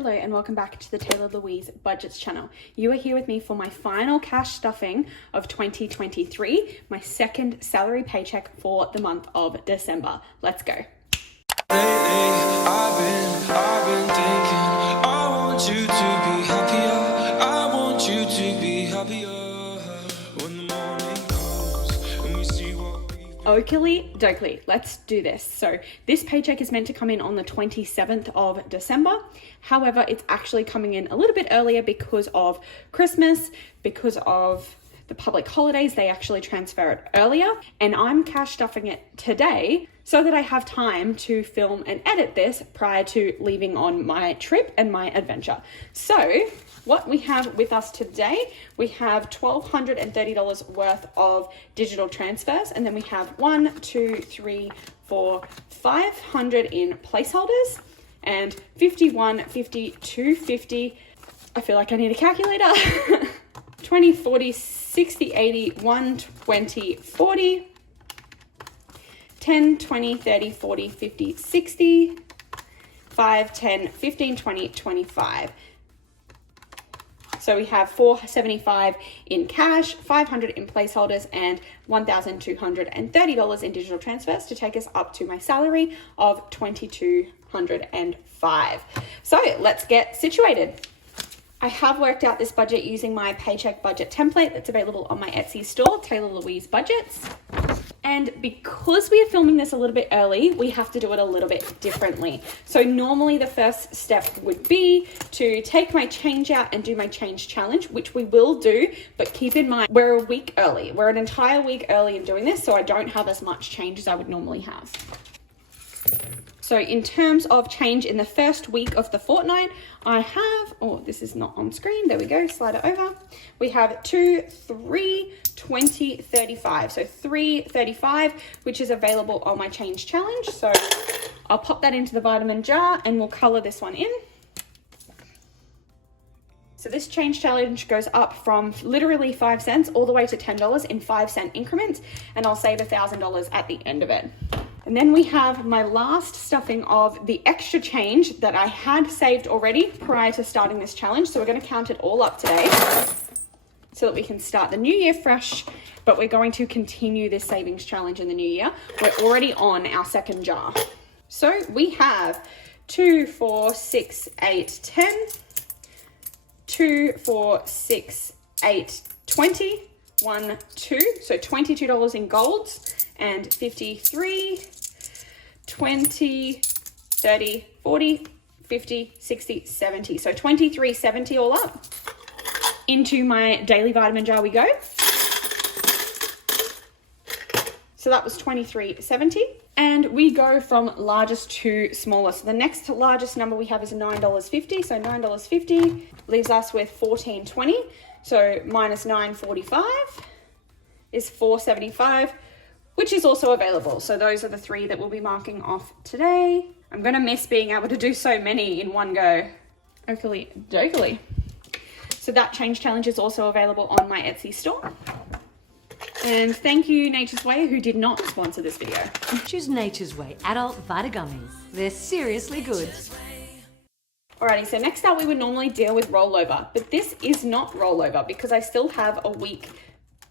hello and welcome back to the Taylah Louise Budgets channel. You are here with me for my final cash stuffing of 2023, my second salary paycheck for the month of December. Let's go. I've been thinking, I want you to be happier. I want you to be happier when the morning comes and we see what we've been. Oakley dokley, let's do this. So this paycheck is meant to come in on the 27th of December. However, it's actually coming in a little bit earlier because of Christmas, because of the public holidays. They actually transfer it earlier, and I'm cash stuffing it today so that I have time to film and edit this prior to leaving on my trip and my adventure. So what we have with us today, we have $1,230 worth of digital transfers, and then we have 500 in placeholders, and 51, 50, 250. I feel like I need a calculator. 20, 40, 60, 80, 120, 40, 10, 20, 30, 40, 50, 60, 5, 10, 15, 20, 25. So we have 475 in cash, 500 in placeholders, and $1,230 in digital transfers to take us up to my salary of $2,205. So let's get situated. I have worked out this budget using my Paycheck budget template that's available on my Etsy store, Taylah Louise Budgets. And because we are filming this a little bit early, we have to do it a little bit differently. So normally the first step would be to take my change out and do my change challenge, which we will do, but keep in mind, we're a week early. We're an entire week early in doing this, so I don't have as much change as I would normally have. So in terms of change in the first week of the fortnight, I have, oh, this is not on screen. There we go, slide it over. We have 2, 3, 20, 35. So 335, which is available on my change challenge. So I'll pop that into the vitamin jar and we'll color this one in. So this change challenge goes up from literally 5 cents all the way to $10 in 5-cent increments, and I'll save $1,000 at the end of it. And then we have my last stuffing of the extra change that I had saved already prior to starting this challenge. So we're going to count it all up today so that we can start the new year fresh, but we're going to continue this savings challenge in the new year. We're already on our second jar. So we have 2, 4, 6, 8, 10, 2, 4, 6, 8, 20, 1, 2. So $22 in golds, and 53, 20, 30, 40, 50, 60, 70. So $23.70 all up. Into my daily vitamin jar we go. So that was $23.70. And we go from largest to smallest. So the next largest number we have is $9.50. So $9.50 leaves us with $14.20. So minus $9.45 is $4.75. Which is also available. So those are the 3 that we'll be marking off today. I'm gonna miss being able to do so many in one go. Oakley dokley. So that change challenge is also available on my Etsy store. And thank you, Nature's Way, who did not sponsor this video. Choose Nature's Way Adult Vita Gummies. They're seriously good. Alrighty, so next up we would normally deal with rollover, but this is not rollover because I still have a week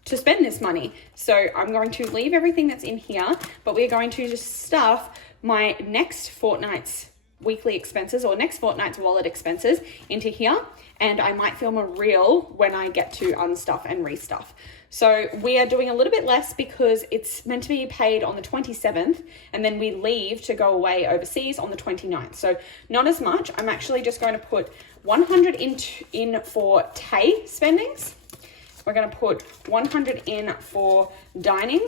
to spend this money. So I'm going to leave everything that's in here, but we're going to just stuff my next fortnight's weekly expenses or next fortnight's wallet expenses into here, and I might film a reel when I get to unstuff and restuff. So we are doing a little bit less because it's meant to be paid on the 27th, and then we leave to go away overseas on the 29th. So not as much. I'm actually just going to put 100 in for Tay spendings. We're going to put 100 in for dining,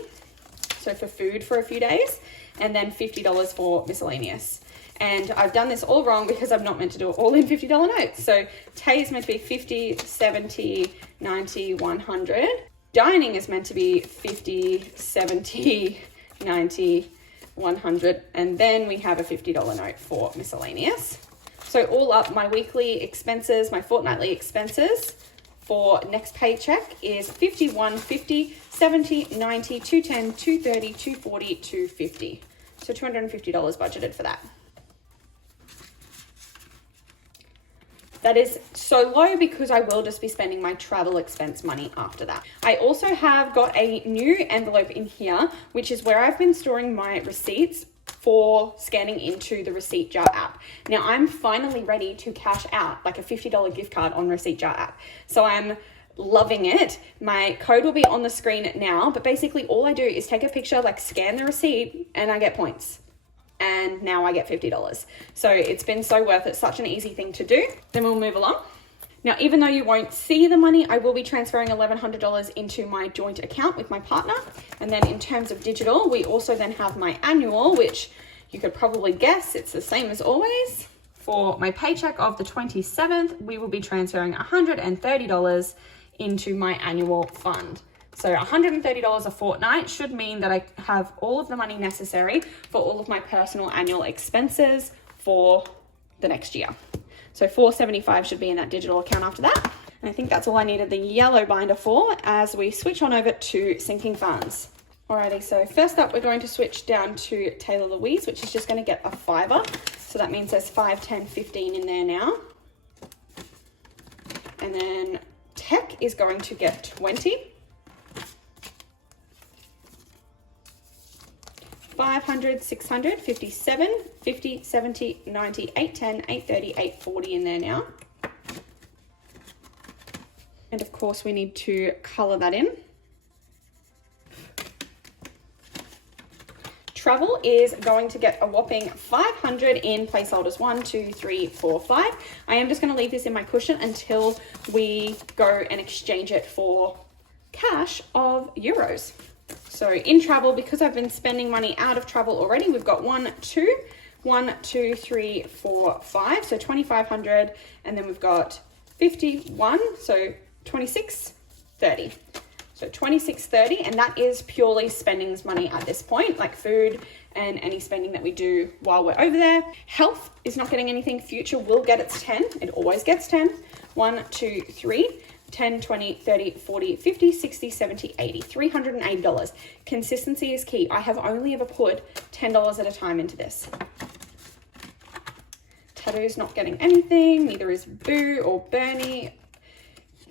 so for food for a few days, and then $50 for miscellaneous. And I've done this all wrong because I'm not meant to do it all in $50 notes. So Tay is meant to be 50, 70, 90, 100. Dining is meant to be 50, 70, 90, 100. And then we have a $50 note for miscellaneous. So all up, my weekly expenses, my fortnightly expenses for next paycheck is 51, 50, 70, 90, 210, 230, 240, 250. So $250 budgeted for that. That is so low because I will just be spending my travel expense money after that. I also have got a new envelope in here, which is where I've been storing my receipts for scanning into the Receipt Jar app. Now I'm finally ready to cash out like a $50 gift card on Receipt Jar app. So I'm loving it. My code will be on the screen now, but basically all I do is take a picture, like scan the receipt, and I get points. And now I get $50. So it's been so worth it. Such an easy thing to do. Then we'll move along. Now, even though you won't see the money, I will be transferring $1,100 into my joint account with my partner. And then in terms of digital, we also then have my annual, which you could probably guess it's the same as always. For my paycheck of the 27th, we will be transferring $130 into my annual fund. So $130 a fortnight should mean that I have all of the money necessary for all of my personal annual expenses for the next year. So $475 should be in that digital account after that. And I think that's all I needed the yellow binder for as we switch on over to sinking funds. Alrighty, so first up, we're going to switch down to Taylah Louise, which is just going to get a $5. So that means there's 5, 10, 15 in there now. And then Tech is going to get 20. 500, 600, 57, 50, 70, 90, 810, 830, 840 in there now. And of course we need to color that in. Travel is going to get a whopping 500 in placeholders 1, 2, 3, 4, 5. I am just going to leave this in my cushion until we go and exchange it for cash of euros. So in travel, because I've been spending money out of travel already, we've got 1, 2, 3, 4, 5. So 2,500, and then we've got 51. So 26, 30. So 26.30, and that is purely spendings money at this point, like food and any spending that we do while we're over there. Health is not getting anything. Future will get its 10. It always gets 10. 1, 2, 3, 10, 20, 30, 40, 50, 60, 70, 80, $380. Consistency is key. I have only ever put $10 at a time into this. Tattoo's not getting anything. Neither is Boo or Bernie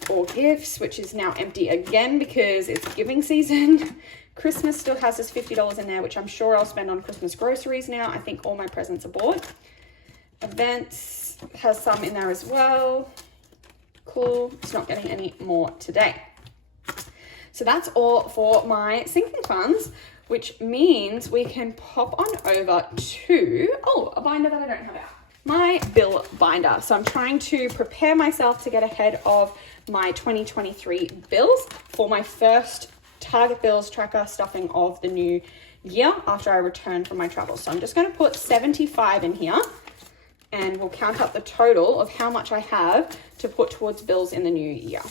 or gifts, which is now empty again because it's giving season. Christmas still has this $50 in there, which I'm sure I'll spend on Christmas groceries now. I think all my presents are bought. Events has some in there as well. Cool. It's not getting any more today. So that's all for my sinking funds, which means we can pop on over to, a binder that I don't have out. My bill binder. So I'm trying to prepare myself to get ahead of my 2023 bills for my first Target bills tracker stuffing of the new year after I return from my travels. So I'm just going to put 75 in here and we'll count up the total of how much I have to put towards bills in the new year.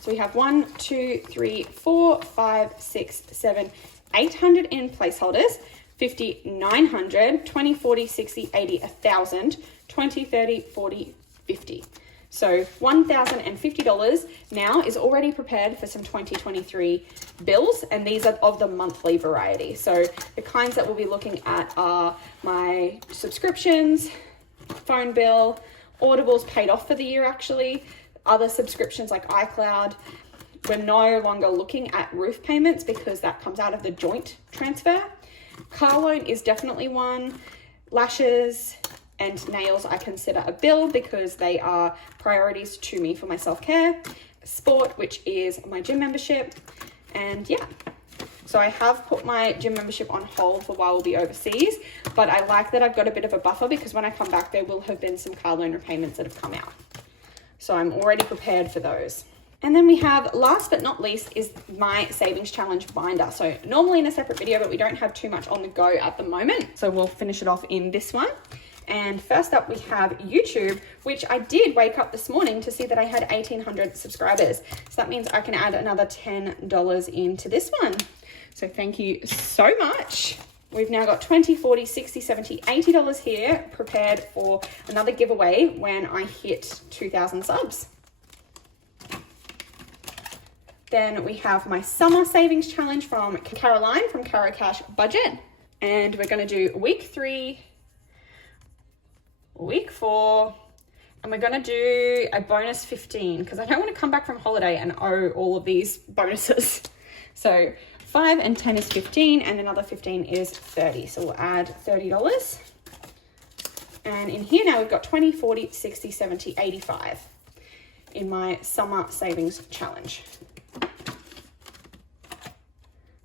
So we have 1, 2, 3, 4, 5, 6, 7, 800 in placeholders. 50, 900, 20, 40, 60, 80, 1,000, 20, 30, 40, 50. So $1,050 now is already prepared for some 2023 bills, and these are of the monthly variety. So the kinds that we'll be looking at are my subscriptions, phone bill, Audible's paid off for the year actually, other subscriptions like iCloud. We're no longer looking at roof payments because that comes out of the joint transfer. Car loan is definitely one. Lashes and nails I consider a bill because they are priorities to me for my self-care. Sport, which is my gym membership. And yeah, so I have put my gym membership on hold for while we'll be overseas, but I like that I've got a bit of a buffer because when I come back, there will have been some car loan repayments that have come out. So I'm already prepared for those. And then we have, last but not least, is my savings challenge binder. So normally in a separate video, but we don't have too much on the go at the moment. So we'll finish it off in this one. And first up we have YouTube, which I did wake up this morning to see that I had 1,800 subscribers. So that means I can add another $10 into this one. So thank you so much. We've now got 20, 40, 60, 70, $80 here prepared for another giveaway when I hit 2,000 subs. Then we have my summer savings challenge from Caroline from Caro Cash Budget. And we're going to do week 3, week 4, And we're gonna do a bonus 15 because I don't want to come back from holiday and owe all of these bonuses. So 5 and 10 is 15 and another 15 is 30. So we'll add $30. And in here now we've got 20, 40, 60, 70, 85 in my summer savings challenge.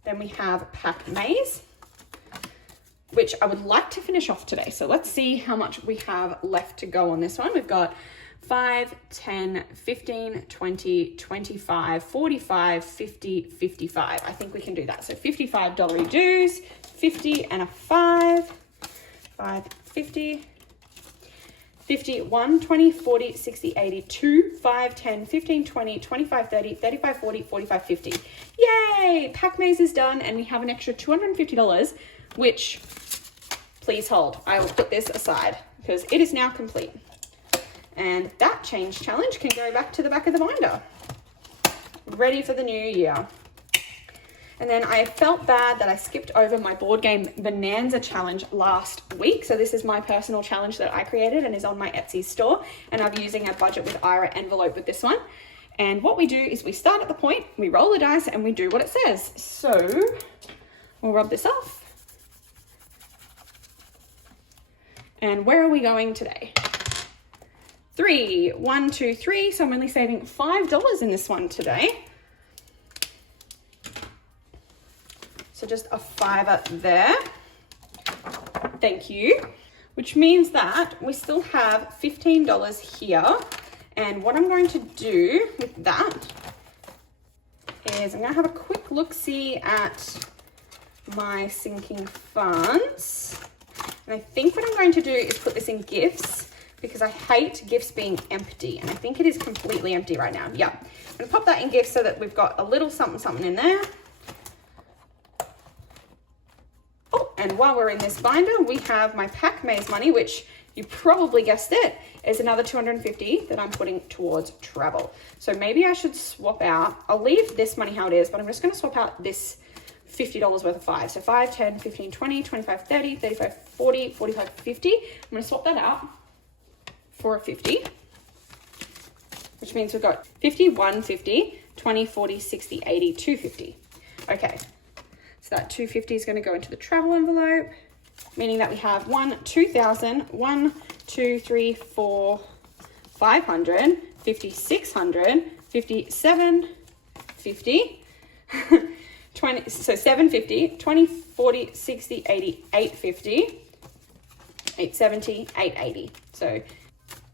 Then we have Pack Maze, which I would like to finish off today. So let's see how much we have left to go on this one. We've got 5, 10, 15, 20, 25, 45, 50, 55. I think we can do that. So $55 dues, 50 and a 5, 5, 50, 50, 1, 20, 40, 60, 80, 2, 5, 10, 15, 20, 25, 30, 35, 40, 45, 50. Yay! Pack Maze is done and we have an extra $250, which, please hold. I will put this aside because it is now complete. And that change challenge can go back to the back of the binder. Ready for the new year. And then I felt bad that I skipped over my board game Bonanza challenge last week. So this is my personal challenge that I created and is on my Etsy store. And I'm using a budget with Ira envelope with this one. And what we do is we start at the point, we roll the dice and we do what it says. So we'll rub this off. And where are we going today? 3, 1, 2, 3. So I'm only saving $5 in this one today. So just a $5 there. Thank you. Which means that we still have $15 here. And what I'm going to do with that is I'm going to have a quick look-see at my sinking funds. And I think what I'm going to do is put this in gifts because I hate gifts being empty. And I think it is completely empty right now. Yeah. I'm going to pop that in gifts so that we've got a little something in there. Oh, and while we're in this binder, we have my Pack Maze money, which you probably guessed it, is another $250 that I'm putting towards travel. So maybe I should swap out. I'll leave this money how it is, but I'm just going to swap out this $50 worth of 5. So 5, 10, 15, 20, 25, 30, 35, 40, 45, 50. I'm going to swap that out for a 50, which means we've got 50, 150, 20, 40, 60, 80, 250. Okay. So that 250 is going to go into the travel envelope, meaning that we have 2,000, 1, 2, 3, 4, 500, 50, 600, 50, 750, 20, so 750, 20, 40, 60, 80, 850, 870, 880. So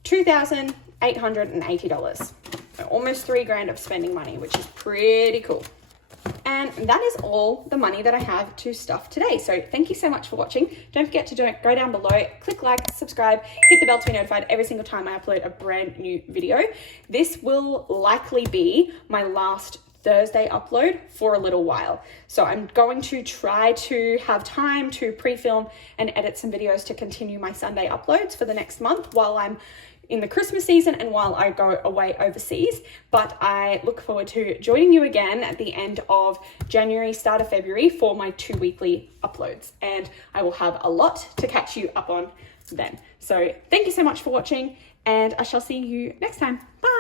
$2,880. So almost $3,000 of spending money, which is pretty cool. And that is all the money that I have to stuff today. So thank you so much for watching. Don't forget to go down below, click like, subscribe, hit the bell to be notified every single time I upload a brand new video. This will likely be my last Thursday upload for a little while. So I'm going to try to have time to pre-film and edit some videos to continue my Sunday uploads for the next month while I'm in the Christmas season and while I go away overseas. But I look forward to joining you again at the end of January, start of February for my 2 weekly uploads. And I will have a lot to catch you up on then. So thank you so much for watching and I shall see you next time. Bye.